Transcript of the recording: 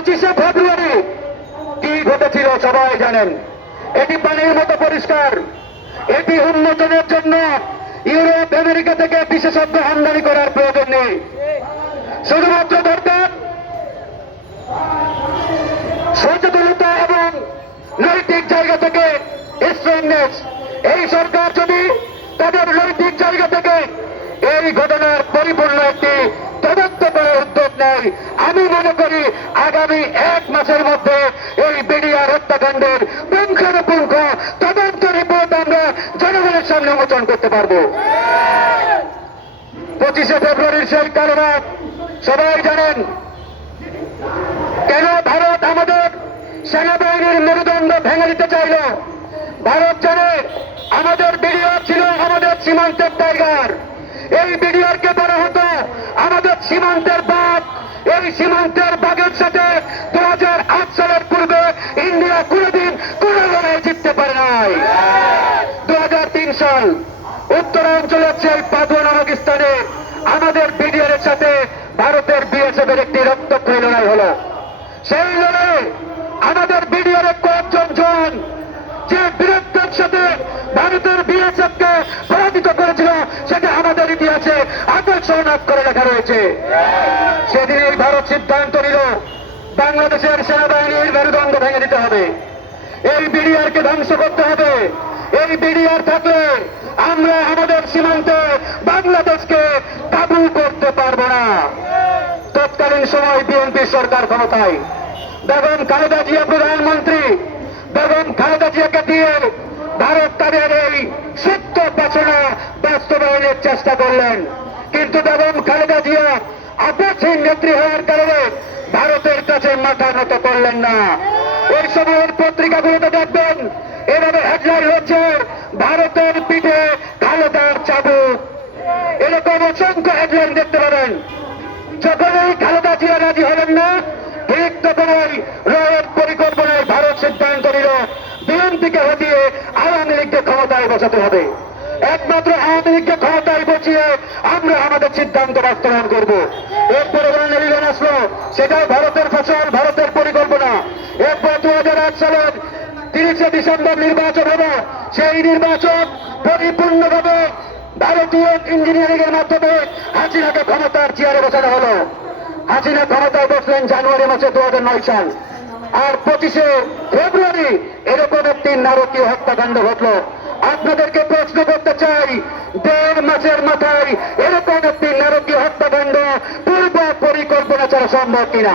25শে ফেব্রুয়ারি কি ঘটেছিল সবাই জানেন। এটি পানির মতো পরিষ্কার। এটি উন্মোচনের জন্য ইউরোপ আমেরিকা থেকে বিশেষজ্ঞ আমদানি করার প্রয়োজন নেই। শুধুমাত্র দরকার সচেতনতা এবং নৈতিক জায়গা থেকে স্ট্রংনেস। এই সরকার যদি তাদের নৈতিক জায়গা থেকে এই ঘটনার পরিপূর্ণ একটি তদন্ত করার উদ্যোগ নেয়, আমি মনে করি আগামী 1 মাসের মধ্যে এই বিডিআর হত্যাকাণ্ডের পুঙ্খানুপুঙ্খ তদন্ত রিপোর্ট আমরা জনগণের সামনে উন্মোচন করতে পারব। 25শে ফেব্রুয়ারির সেই কালো রাত সবাই জানেন। কেন ভারত আমাদের সেনাবাহিনীর মেরুদণ্ড ভেঙে দিতে চাইল? ভারত জানে আমাদের বিডিআর ছিল আমাদের সীমান্তের টাইগার। এই বিডিআরকে বলা হতো আমাদের সীমান্তের বাঘ। এই সীমান্তের বাঘের সাথে 2008 সালের পূর্বে ইন্ডিয়া কোনদিন কোন লড়াই জিততে পারে নাই। 2003 সাল উত্তরাঞ্চলের সেই পাদুয়া নামক স্থানে আমাদের বিডিআর এর সাথে ভারতের বিএসএফ এর একটি রক্তক্ষয়ী লড়াই হল। সেই লড়াই আমাদের বিডিআর এর কয়েকজন জওয়ান যে বীরত্বের সাথে ভারতের বিএসএফ কে পরাজিত করেছিল সেটা আমাদের ইতিহাসে আদর্শনাথ করে লেখা রয়েছে। সেদিনই ভারত সিদ্ধান্ত নিল বাংলাদেশের সেনাবাহিনীর মেরুদণ্ড ভেঙে দিতে হবে, এই বিডিআর কে ধ্বংস করতে হবে। এই বিডিআর থাকলে আমরা আমাদের সীমান্তে বাংলাদেশকে কাবু করতে পারবো না। তৎকালীন সময় বিএনপি সরকার ক্ষমতায়, বেগম খালেদা জিয়া প্রধানমন্ত্রী। বেগম খালেদা জিয়াকে দিয়ে ভারত তাদের এই সত্য বাসনা বাস্তবায়নের চেষ্টা করলেন, কিন্তু বেগম খালেদা জিয়া আপসহীন নেত্রী হওয়ার কারণে ভারতের কাছে মাথা নত করলেন না। ওই সময়ের পত্রিকাগুলোতে দেখবেন এভাবে হেডলাইন হচ্ছে ভারতের পিঠে খালেদার চাবুক। এরকম অসংখ্য হেডলাইন দেখতে পাবেন। যখনই খালেদা জিয়া রাজি হলেন না, ঠিক তখনই রয়ের পরিকল্পনায় ভারত সিদ্ধান্ত নিল বিএনপিকে হটিয়ে আওয়ামী লীগকে ক্ষমতায় বসাতে হবে। একমাত্র আওয়ামী লীগকে ক্ষমতায় বসিয়ে আমরা আমাদের সিদ্ধান্ত বাস্তবায়ন করব। এরপরে নির্বাচন আসলো, সেটাও ভারতের ফসল, ভারতের পরিকল্পনা। এরপর 2008 সালের 30শে ডিসেম্বর নির্বাচন হলো। সেই নির্বাচন পরিপূর্ণভাবে ভারতীয় ইঞ্জিনিয়ারিং এর মাধ্যমে হাসিনাকে ক্ষমতার চেয়ারে বসানো হলো। হাসিনা ক্ষমতায় বসলেন জানুয়ারি মাসে 2009 সাল। আর 25শে ফেব্রুয়ারি এরকম একটি নারকীয় হত্যাকাণ্ড ঘটলো। আপনাদেরকে প্রশ্ন করতে চাই, 1.5 মাসের মাথায় এরকম একটি নারকীয় হত্যাকাণ্ড পূর্ব পরিকল্পনা ছাড়া সম্ভব কিনা?